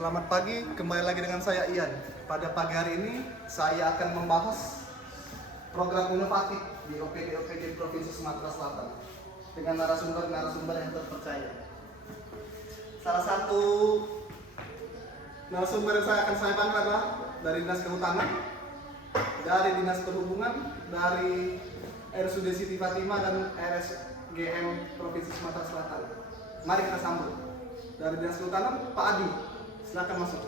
Selamat pagi, kembali lagi dengan saya Ian. Pada pagi hari ini saya akan membahas program inovatif di OPD Provinsi Sumatera Selatan dengan narasumber-narasumber yang terpercaya. Salah satu narasumber yang saya panggil adalah dari Dinas Kehutanan, dari Dinas Perhubungan, dari RSUD Siti Fatimah dan RSGM Provinsi Sumatera Selatan. Mari kita sambut. Dari Dinas Kehutanan, Pak Adi. Silakan masuk.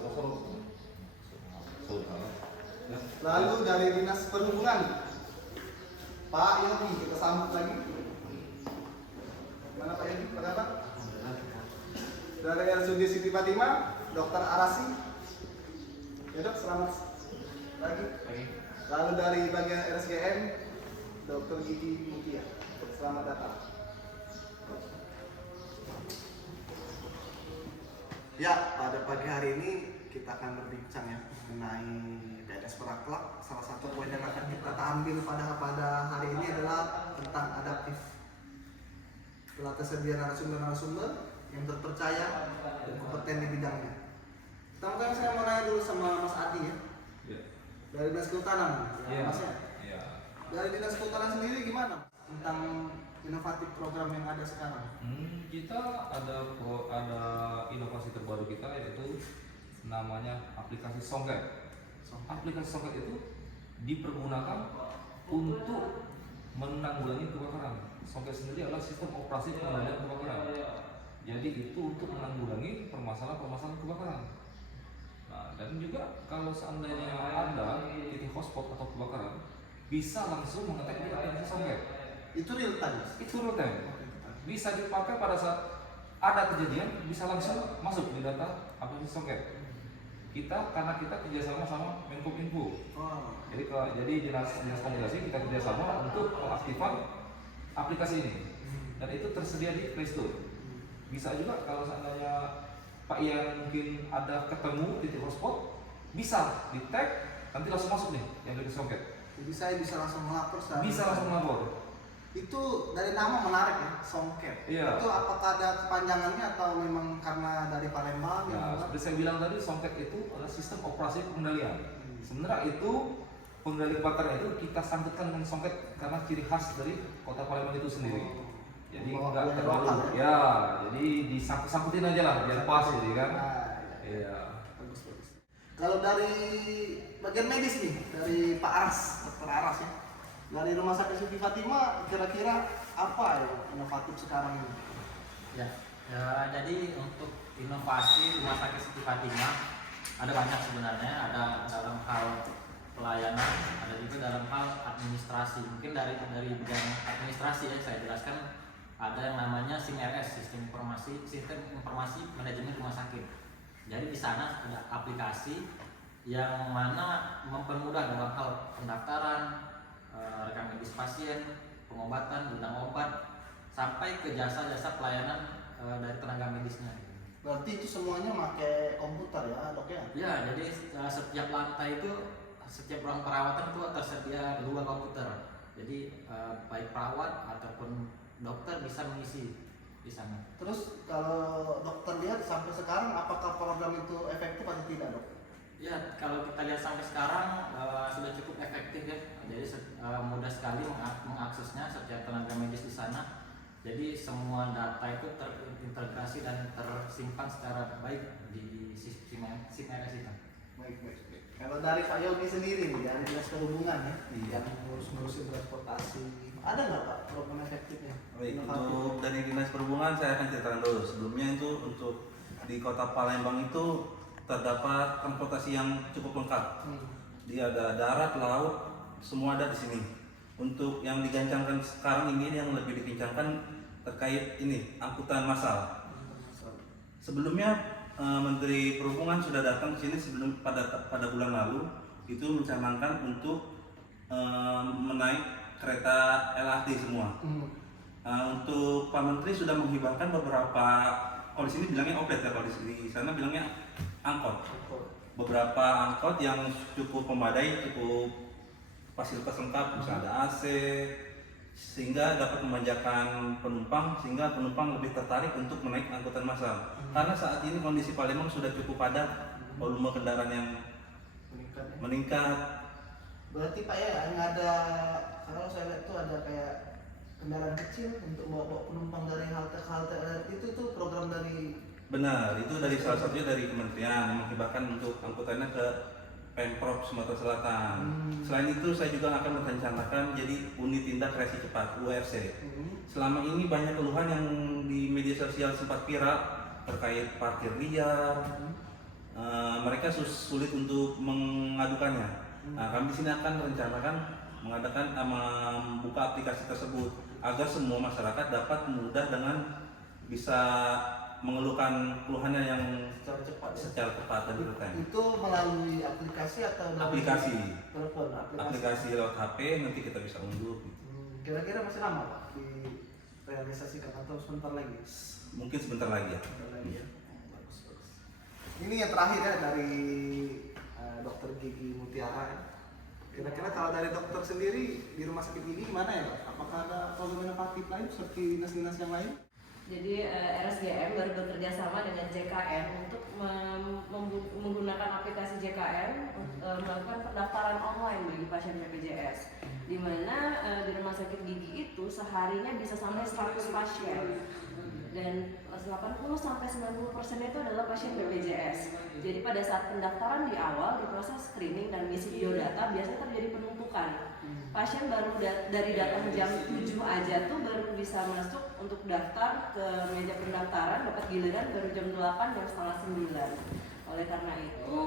Lalu dari Dinas Perhubungan, Pak Yogi, kita sambut lagi. Mana Pak Yogi? Pada apa? Dari RSUD Siti Fatimah, Dr. Arasi. Ya dok, selamat lagi. Lalu dari bagian RSGM, Dr. Gigi Mutia. Selamat datang. Ya, pada pagi hari ini kita akan berbincang ya mengenai PNS Peraklak. Salah satu poin yang akan kita ambil pada hari ini adalah tentang adaptif. Telah tersedia narasumber-narasumber yang terpercaya dan kompeten di bidangnya. Pertama-tama saya mau nanya dulu sama Mas Adi ya. Dari Dinas Kehutanan, ya, Mas ya. Dari Dinas Kehutanan sendiri gimana tentang inovatif program yang ada sekarang? Kita ada inovasi terbaru kita yaitu namanya aplikasi Songket. Aplikasi Songket itu dipergunakan untuk menanggulangi kebakaran. Songket sendiri adalah sistem operasi pengendalian kebakaran. Jadi itu untuk menanggulangi permasalahan kebakaran. Nah, dan juga kalau seandainya ada titik hotspot atau kebakaran, bisa langsung mengetek di aplikasi Songket. Itu real time? Itu real time. Bisa dipakai pada saat ada kejadian, bisa langsung masuk di data aplikasi Songket. Karena kita kerjasama sama Menkominfo. Jadi dinas komunikasi kita kerjasama untuk mengaktifkan aplikasi ini. Dan itu tersedia di Play Store. Bisa juga kalau seandainya Pak Ian mungkin ada ketemu titik hotspot, bisa di tag, nanti langsung masuk nih yang dari Songket. Jadi saya bisa langsung melapor. Bisa langsung melapor. Itu dari nama menarik ya, Songket. Iya. Itu apakah ada kepanjangannya atau memang karena dari Palembang? Ya, seperti saya bilang tadi, Songket itu adalah sistem operasi pengendalian. Sebenarnya itu pengendali kebakaran itu kita sangkutkan dengan Songket karena ciri khas dari kota Palembang itu sendiri. Jadi enggak terlalu ya, jadi disangkutin aja lah biar pas gitu kan. Iya. Bagus. Kalau dari bagian medis nih, dari Pak Aras, Dr. Aras ya. Dari Rumah Sakit Siti Fatimah kira-kira apa ya inovatif sekarang ini? Ya, jadi untuk inovasi Rumah Sakit Siti Fatimah ada banyak sebenarnya. Ada dalam hal pelayanan, ada juga dalam hal administrasi. Mungkin dari bidang administrasi ya saya jelaskan, ada yang namanya SIMRS, Sistem Informasi Manajemen Rumah Sakit. Jadi di sana ada aplikasi yang mana mempermudah dalam hal pendaftaran, rekam medis pasien, pengobatan, guna obat, sampai ke jasa-jasa pelayanan dari tenaga medisnya. Berarti itu semuanya pakai komputer ya dok ya? Ya, jadi setiap lantai itu, setiap ruang perawatan itu tersedia 2 komputer. Jadi baik perawat ataupun dokter bisa mengisi di sana. Terus kalau dokter lihat sampai sekarang apakah program itu efektif atau tidak dok? Ya, kalau kita lihat sampai sekarang sudah cukup efektif ya. Jadi mudah sekali mengaksesnya setiap tenaga medis di sana. Jadi semua data itu terintegrasi dan tersimpan secara baik di sistem SIMRS itu. Baik. Kalau dari Pak Yogi sendiri nih, dari Dinas Perhubungan ya, yang ngurus-ngurusin transportasi, ada nggak Pak program efektifnya? Baik, untuk dari Dinas Perhubungan saya akan ceritakan dulu. Sebelumnya itu untuk di Kota Palembang itu terdapat transportasi yang cukup lengkap. Dia ada darat, laut, semua ada di sini. Untuk yang digancangkan sekarang ini yang lebih dikencangkan terkait ini angkutan massal. Sebelumnya Menteri Perhubungan sudah datang ke sini sebelum pada bulan lalu itu mencanangkan untuk menaik kereta LRT semua. Untuk Pak Menteri sudah menghibahkan beberapa, kalau di sini bilangnya oplet ya, kalau di sana bilangnya angkot. Beberapa angkot yang cukup memadai, cukup fasilitas lengkap, misalnya ada AC, sehingga dapat memanjakan penumpang sehingga penumpang lebih tertarik untuk menaik angkutan massal. Karena saat ini kondisi Palembang sudah cukup padat, volume kendaraan yang Meningkat ya. meningkat. Berarti Pak ya nggak ada, kalau saya lihat tuh ada kayak kendaraan kecil untuk bawa penumpang dari halte ke halte. Itu tuh program dari. Benar, itu dari salah satunya dari kementerian yang menghibahkan untuk angkutannya ke Pemprov Sumatera Selatan. Selain itu saya juga akan merencanakan jadi unit tindak reaksi cepat URC. Selama ini banyak keluhan yang di media sosial sempat viral terkait parkir liar. Mereka sulit untuk mengadukannya. Nah, kami di sini akan rencanakan membuka aplikasi tersebut agar semua masyarakat dapat mudah dengan bisa mengeluhkan keluhannya yang Secara cepat ya? secara cepat dan real time. Itu melalui aplikasi atau dari Aplikasi. telepon? Aplikasi lewat HP nanti kita bisa unduh. Kira-kira masih lama Pak direalisasikan atau sebentar lagi? Mungkin sebentar lagi ya. Sebentar lagi ya. Bagus, bagus. Ini yang terakhir ya dari Dokter Gigi Mutiara ya. Kira-kira kalau dari dokter sendiri di rumah sakit gigi gimana ya Pak? Apakah ada program inovatif lain seperti dinas-dinas yang lain? Jadi RSGM baru bekerja sama dengan JKN untuk menggunakan aplikasi JKN melakukan pendaftaran online bagi pasien BPJS, di mana di rumah sakit gigi itu seharinya bisa sampai 100 pasien dan 80-90% itu adalah pasien BPJS. Jadi pada saat pendaftaran di awal, di proses screening dan mengisi biodata biasanya terjadi penumpukan. Pasien baru dari datang jam 7 aja tuh baru bisa masuk untuk daftar ke meja pendaftaran, dapat giliran baru jam 8 jam setengah 9. Oleh karena itu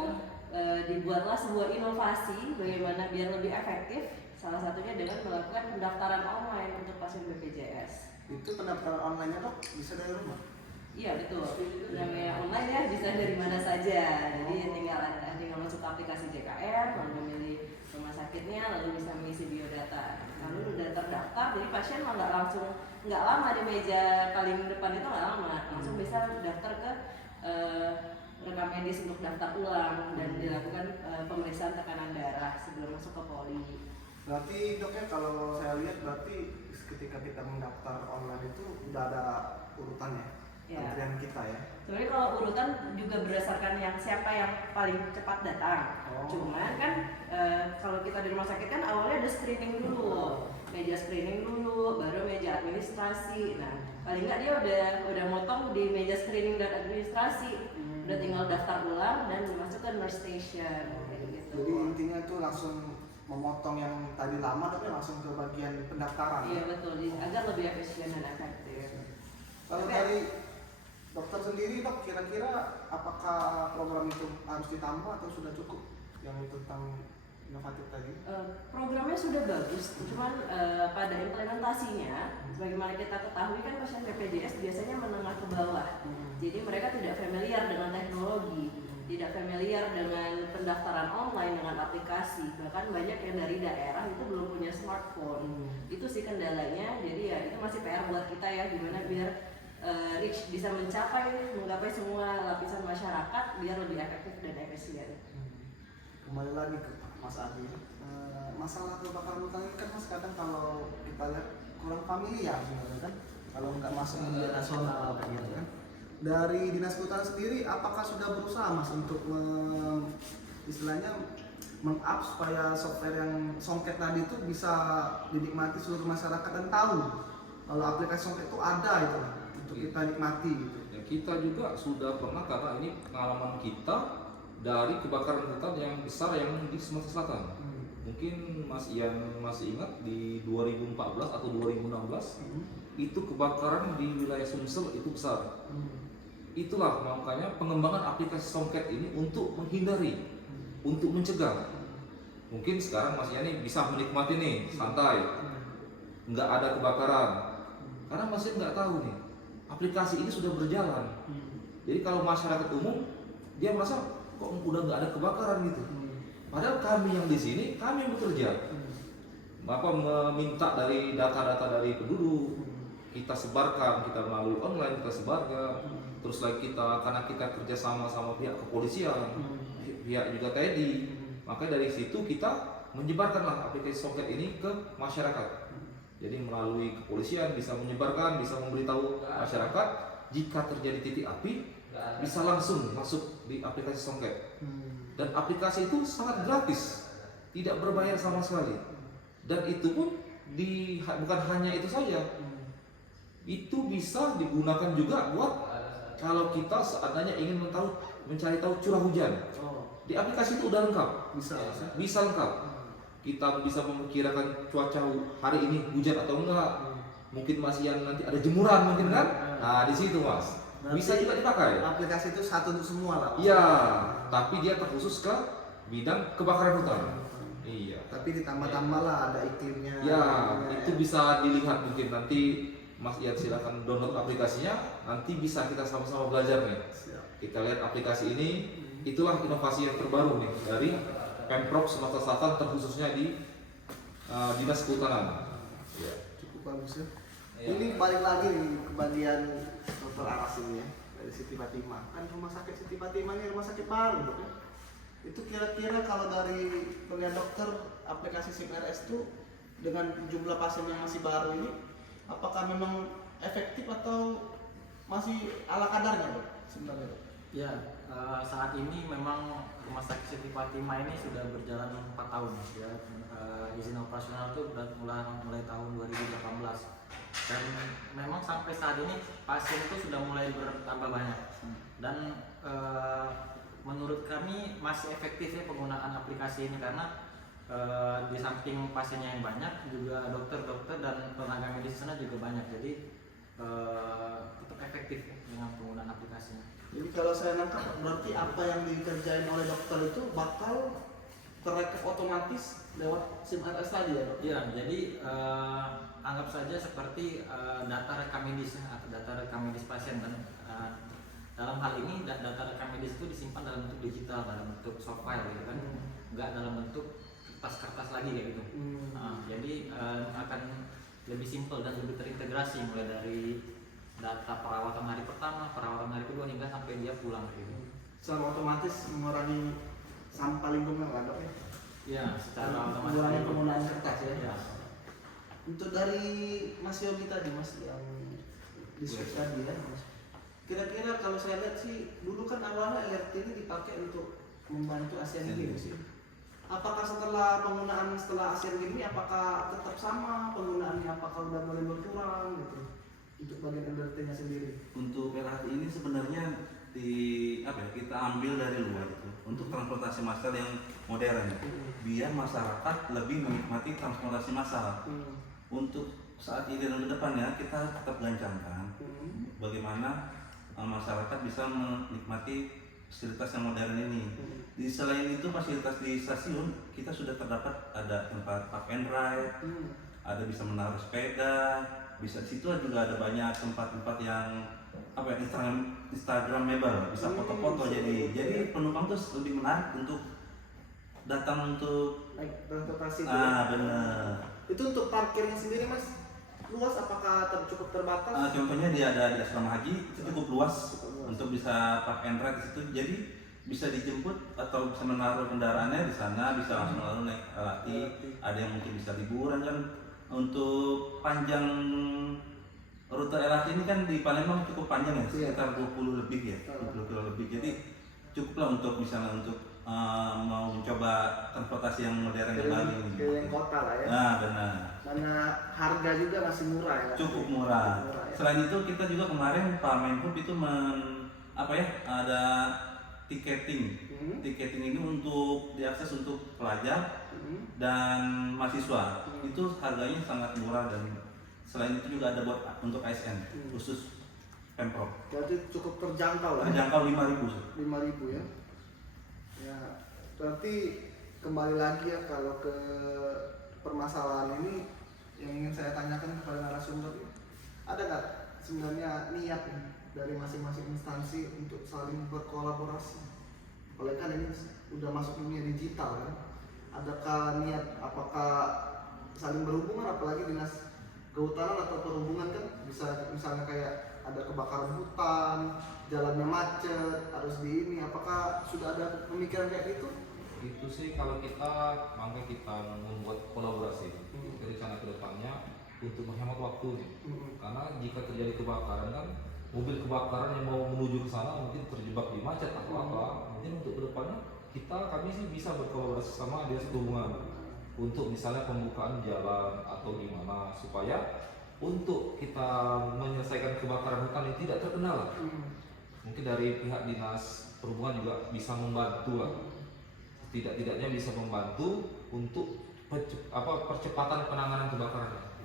dibuatlah sebuah inovasi bagaimana biar lebih efektif, salah satunya dengan melakukan pendaftaran online untuk pasien BPJS. Itu pendaftaran online-nya Dok bisa dari rumah? Iya betul, namanya online ya, bisa dari mana saja. Jadi tinggal masuk ke aplikasi JKN, lalu memilih rumah sakitnya, lalu bisa mengisi biodata. Lalu udah terdaftar, jadi pasien nggak lama di meja paling depan itu nggak lama, langsung bisa daftar ke rekam medis untuk daftar ulang dan dilakukan pemeriksaan tekanan darah sebelum masuk ke poli. Berarti Dok ya kalau saya lihat berarti ketika kita mendaftar online itu udah ada urutannya. Ya. Antrian kita ya. Sebenarnya kalau urutan juga berdasarkan siapa yang paling cepat datang. Cuman kan kalau kita di rumah sakit kan awalnya ada screening dulu, meja screening dulu, baru meja administrasi. Nah paling nggak dia udah motong di meja screening dan administrasi, udah tinggal daftar ulang dan masuk ke nurse station kayak gitu. Jadi intinya itu langsung memotong yang tadi lama tapi langsung ke bagian pendaftaran. Iya betul, agar lebih efisien dan efektif. Kalau dari dokter sendiri Dok, kira-kira apakah program itu harus ditambah atau sudah cukup yang tentang inovatif tadi? Programnya sudah bagus, cuman pada implementasinya, sebagaimana kita ketahui kan pasien BPJS biasanya menengah ke bawah, jadi mereka tidak familiar dengan teknologi, tidak familiar dengan pendaftaran online, dengan aplikasi, bahkan banyak yang dari daerah itu belum punya smartphone. Itu sih kendalanya, jadi ya itu masih PR buat kita ya, gimana biar reach bisa menggapai semua lapisan masyarakat biar lebih efektif dan efisien. Kembali lagi ke Mas Adi, masalah kebakaran hutan ini kan Mas kadang kalau kita lihat kurang familiar sebenarnya kan, kalau nggak masuk media nasional gitu kan. Dari Dinas Kehutanan sendiri, apakah sudah berusaha Mas untuk istilahnya meng-up supaya software yang Songket tadi itu bisa dinikmati seluruh masyarakat dan tahu kalau aplikasi Songket itu ada itu untuk kita nikmati gitu. Ya, kita juga sudah pernah, karena ini pengalaman kita dari kebakaran hutan yang besar yang di Sumatera Selatan. Mungkin Mas Ian masih ingat di 2014 atau 2016 itu kebakaran di wilayah Sumsel itu besar. Itulah makanya pengembangan aplikasi Songket ini untuk menghindari, untuk mencegah. Mungkin sekarang Mas Ian nih bisa menikmati nih santai, nggak ada kebakaran, karena masih nggak tahu nih aplikasi ini sudah berjalan. Jadi kalau masyarakat umum dia merasa kok udah nggak ada kebakaran gitu. Padahal kami yang di sini, kami yang bekerja, Bapak meminta dari data-data dari penduduk, kita sebarkan, kita melalui online kita sebarkan. Terus lagi karena kita kerjasama sama pihak kepolisian, pihak juga TNI, maka dari situ kita menyebarkanlah aplikasi Songket ini ke masyarakat. Jadi melalui kepolisian bisa menyebarkan, bisa memberitahu masyarakat jika terjadi titik api bisa langsung masuk di aplikasi Songket. Dan aplikasi itu sangat gratis, tidak berbayar sama sekali. Dan itu pun bukan hanya itu saja, itu bisa digunakan juga buat kalau kita seandainya ingin mencari tahu curah hujan. Di aplikasi itu udah lengkap, bisa lengkap. Kita bisa memperkirakan cuaca hari ini hujan atau enggak. Mungkin masih yang nanti ada jemuran mungkin kan? Nah di situ mas, bisa juga dipakai. Aplikasi itu satu untuk semua lah. Iya, tapi dia terkhusus ke bidang kebakaran hutan. Iya. Tapi ditambah-tambah lah ada iklimnya. Ya, itu bisa dilihat mungkin nanti Mas Ian silakan download aplikasinya. Nanti bisa kita sama-sama belajar nih. Kita lihat aplikasi ini. Itulah inovasi yang terbaru nih dari Pemprov Sumatera Selatan terkhususnya di Dinas Kehutanan. Ya. Cukup bagus ya. Ini balik lagi nih ke bagian Dr. Aras ini ya, dari Siti Fatimah. Kan rumah sakit Siti Fatimah ini rumah sakit baru dok ya. Itu kira-kira kalau dari bagian dokter aplikasi SIM-RS itu dengan jumlah pasien yang masih baru ini, apakah memang efektif atau masih ala kadarnya dok sebenarnya dok? Ya, saat ini memang Rumah Sakit Siti Fatimah ini sudah berjalan 4 tahun ya. Izin operasional itu mulai tahun 2018. Dan memang sampai saat ini pasien itu sudah mulai bertambah banyak. Dan menurut kami masih efektif ya penggunaan aplikasi ini karena di samping pasiennya yang banyak juga dokter-dokter dan tenaga medis di sana juga banyak. Jadi tetap efektif ya, dengan penggunaan aplikasinya. Jadi kalau saya nangkap berarti apa yang dikerjain oleh dokter itu bakal terrekap otomatis lewat SIM-RS tadi ya dok? Iya, jadi anggap saja seperti data rekam medis atau data rekam medis pasien dan dalam hal ini data rekam medis itu disimpan dalam bentuk digital, dalam bentuk soft file gitu kan, nggak dalam bentuk kertas-kertas lagi kayak gitu. Jadi akan lebih simpel dan lebih terintegrasi mulai dari data perawatan hari pertama, perawatan hari kedua hingga sampai dia pulang gitu. Secara otomatis mengurangi sampah lingkungan kan dok ya? Ya, secara otomatis. Mengurangi penggunaan kertas ya? Ya. Untuk dari Mas Yogi tadi mas yang diskusi tadi ya mas. Kira-kira kalau saya lihat sih dulu kan awalnya LRT ini dipakai untuk membantu Asian Games sih. Apakah setelah Asian Games ini apakah tetap sama penggunaannya? Apakah udah mulai berkurang gitu? Untuk bagian LRT-nya sendiri. Untuk LRT ini sebenarnya kita ambil dari luar itu untuk transportasi massal yang modern, biar masyarakat lebih menikmati transportasi massal. Untuk saat ini dan ke depannya kita tetap gancangkan bagaimana masyarakat bisa menikmati fasilitas yang modern ini. Di selain itu fasilitas di stasiun kita sudah terdapat ada tempat park and ride, ada bisa menaruh sepeda, bisa di situ juga ada banyak tempat-tempat yang Instagramable, bisa foto-foto. Jadi penumpang tuh lebih menarik untuk datang untuk Naik transportasi. benar. Itu untuk parkirnya sendiri mas luas apakah cukup terbatas? Contohnya dia ada di asrama haji itu cukup luas untuk bisa park and ride di situ. Jadi bisa dijemput atau bisa menaruh kendaraannya di sana, bisa langsung lalu naik LRT. Ada yang mungkin bisa liburan kan. Untuk panjang rute LRT ini kan di Palembang cukup panjang ya, sekitar 20 lebih ya, 20 kilo lebih. Jadi cukuplah untuk misalnya untuk mau mencoba transportasi yang modern yang baru ini. Keliling kota lah ya. Nah benar. Mana harga juga masih murah ya. Cukup murah. Ya. Selain itu kita juga kemarin Pak Menhub itu ada tiketing. Tiketing ini untuk diakses untuk pelajar dan mahasiswa. Itu harganya sangat murah dan selain itu juga ada buat untuk ASN khusus Pemprov. Berarti cukup terjangkau lah. Terjangkau 5.000. 5.000 ya. Ya, berarti kembali lagi ya kalau ke permasalahan ini yang ingin saya tanyakan kepada narasumber, ada nggak sebenarnya niat dari masing-masing instansi untuk saling berkolaborasi? Oleh kan ini udah masuk dunia digital kan, adakah niat apakah saling berhubungan, apalagi dinas kehutanan atau perhubungan kan bisa misalnya kayak ada kebakaran hutan, jalannya macet, harus di ini, apakah sudah ada pemikiran kayak gitu? Itu sih kalau kita membuat kolaborasi rencana ke depannya untuk menghemat waktu nih. Karena jika terjadi kebakaran kan mobil kebakaran yang mau menuju ke sana mungkin terjebak di macet atau apa. Mungkin untuk kedepannya kami sih bisa berkolaborasi sama dinas perhubungan untuk misalnya pembukaan jalan atau gimana supaya untuk kita menyelesaikan kebakaran hutan yang tidak terkenal lah. Mungkin dari pihak dinas perhubungan juga bisa membantu lah. Tidak-tidaknya bisa membantu untuk percepatan penanganan kebakaran.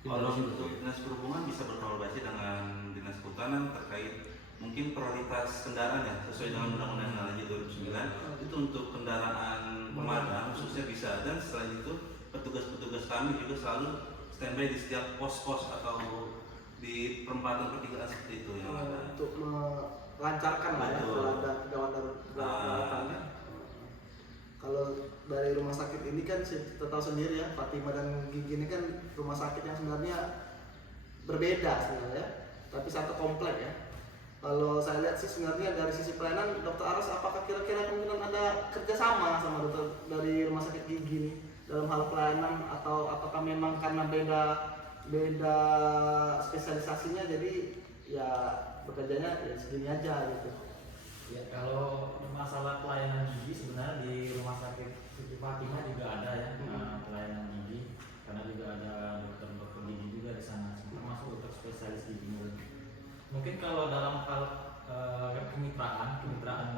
Kalau untuk dinas perhubungan bisa berkolaborasi dengan dinas kehutanan terkait mungkin prioritas kendaraan ya sesuai dengan Undang-Undang Lalu 2009 itu untuk kendaraan pemadam khususnya bisa, dan selain itu petugas-petugas kami juga selalu standby di setiap pos-pos atau di perempatan pertigaan seperti itu yang ada untuk melancarkan lah ya kalau ada gawat-gawatan. Kalau dari rumah sakit ini kan kita tahu sendiri ya, Fatima dan Gigi ini kan rumah sakit yang sebenarnya berbeda sebenarnya, tapi satu komplek ya. Kalau saya lihat sih sebenarnya dari sisi pelayanan, Dokter Aras, apakah kira-kira kemungkinan ada kerjasama sama dokter dari rumah sakit gigi nih dalam hal pelayanan, atau apakah memang karena beda spesialisasinya jadi ya bekerjanya ya segini aja gitu? Ya, kalau masalah pelayanan gigi sebenarnya di Rumah Sakit Siti Fatimah juga ada ya, pelayanan gigi, karena juga ada dokter gigi juga di sana, termasuk dokter spesialis gigi mulut. Mungkin kalau dalam hal kemitraan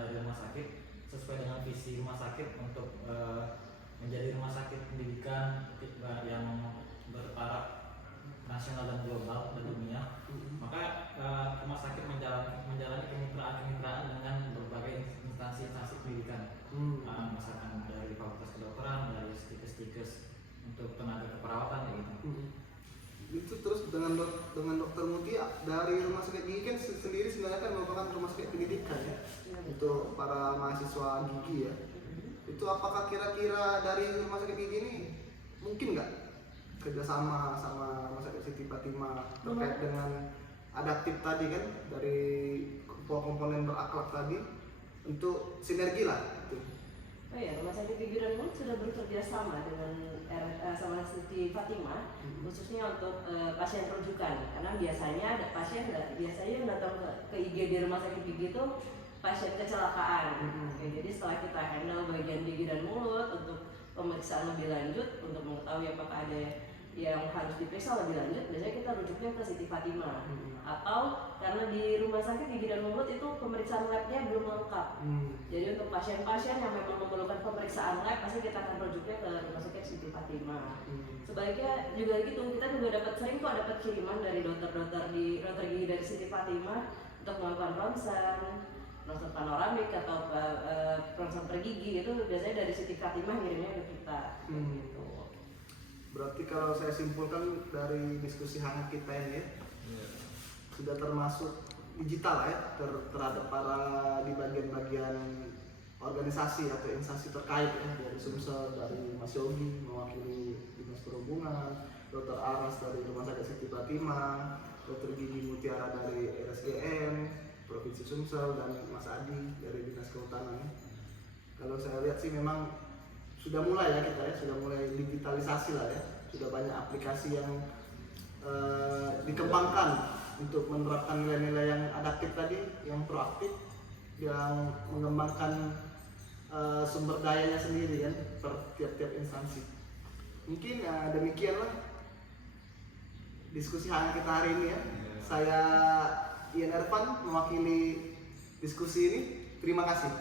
dari rumah sakit sesuai dengan visi rumah sakit untuk menjadi rumah sakit pendidikan yang bertaraf nasional dan global dan dunia, maka rumah sakit menjalani kemitraan dengan berbagai instansi pendidikan, misalkan dari fakultas kedokteran, dari stikes untuk tenaga keperawatan gitu. Itu terus dengan dokter Muti dari rumah sakit gigi kan sendiri sebenarnya kan merupakan rumah sakit pendidikan ya untuk para mahasiswa gigi ya. Itu apakah kira-kira dari rumah sakit gigi ini mungkin nggak kerjasama sama rumah sakit Siti Fatimah terkait dengan adaptif tadi kan, dari komponen berakhlak tadi, untuk sinergi lah gitu. Oh ya, Rumah Sakit Gigi dan Mulut sudah bekerja sama dengan sama Siti Fatimah, khususnya untuk pasien rujukan. Karena biasanya ada pasien biasanya datang ke IGD Rumah Sakit Gigi itu pasien kecelakaan. Oke, jadi setelah kita handle bagian gigi dan mulut untuk pemeriksaan lebih lanjut untuk mengetahui apakah ada yang harus diperiksa lebih lanjut, biasanya kita rujuknya ke Siti Fatimah. Atau karena di rumah sakit gigi dan mulut itu pemeriksaan labnya belum lengkap, jadi untuk pasien-pasien yang memang memerlukan pemeriksaan lab pasti kita akan rujuknya ke rumah sakit Siti Fatimah. Sebaliknya juga gitu, kita juga sering dapat kiriman dari dokter gigi dari Siti Fatimah untuk melakukan ronsen panoramik atau ronsen per gigi, itu biasanya dari Siti Fatimah ngirimnya ke kita. Gitu. Berarti kalau saya simpulkan dari diskusi hangat kita ini ya, sudah termasuk digital ya terhadap para di bagian-bagian organisasi atau instansi terkait ya, dari Sumsel, dari Mas Yogi mewakili Dinas Perhubungan, Dr. Aras dari Rumah Sakit Siti Fatimah, Dr. Gigi Mutiara dari RSGM Provinsi Sumsel, dan Mas Adi dari Dinas Kehutanan. Kalau saya lihat sih memang sudah mulai ya kita ya, sudah mulai digitalisasi lah ya, sudah banyak aplikasi yang dikembangkan untuk menerapkan nilai-nilai yang adaptif tadi, yang proaktif, yang mengembangkan sumber dayanya sendiri kan per tiap-tiap instansi. Mungkin demikianlah diskusi hangat kita hari ini ya. Saya Ian Ervan mewakili diskusi ini. Terima kasih.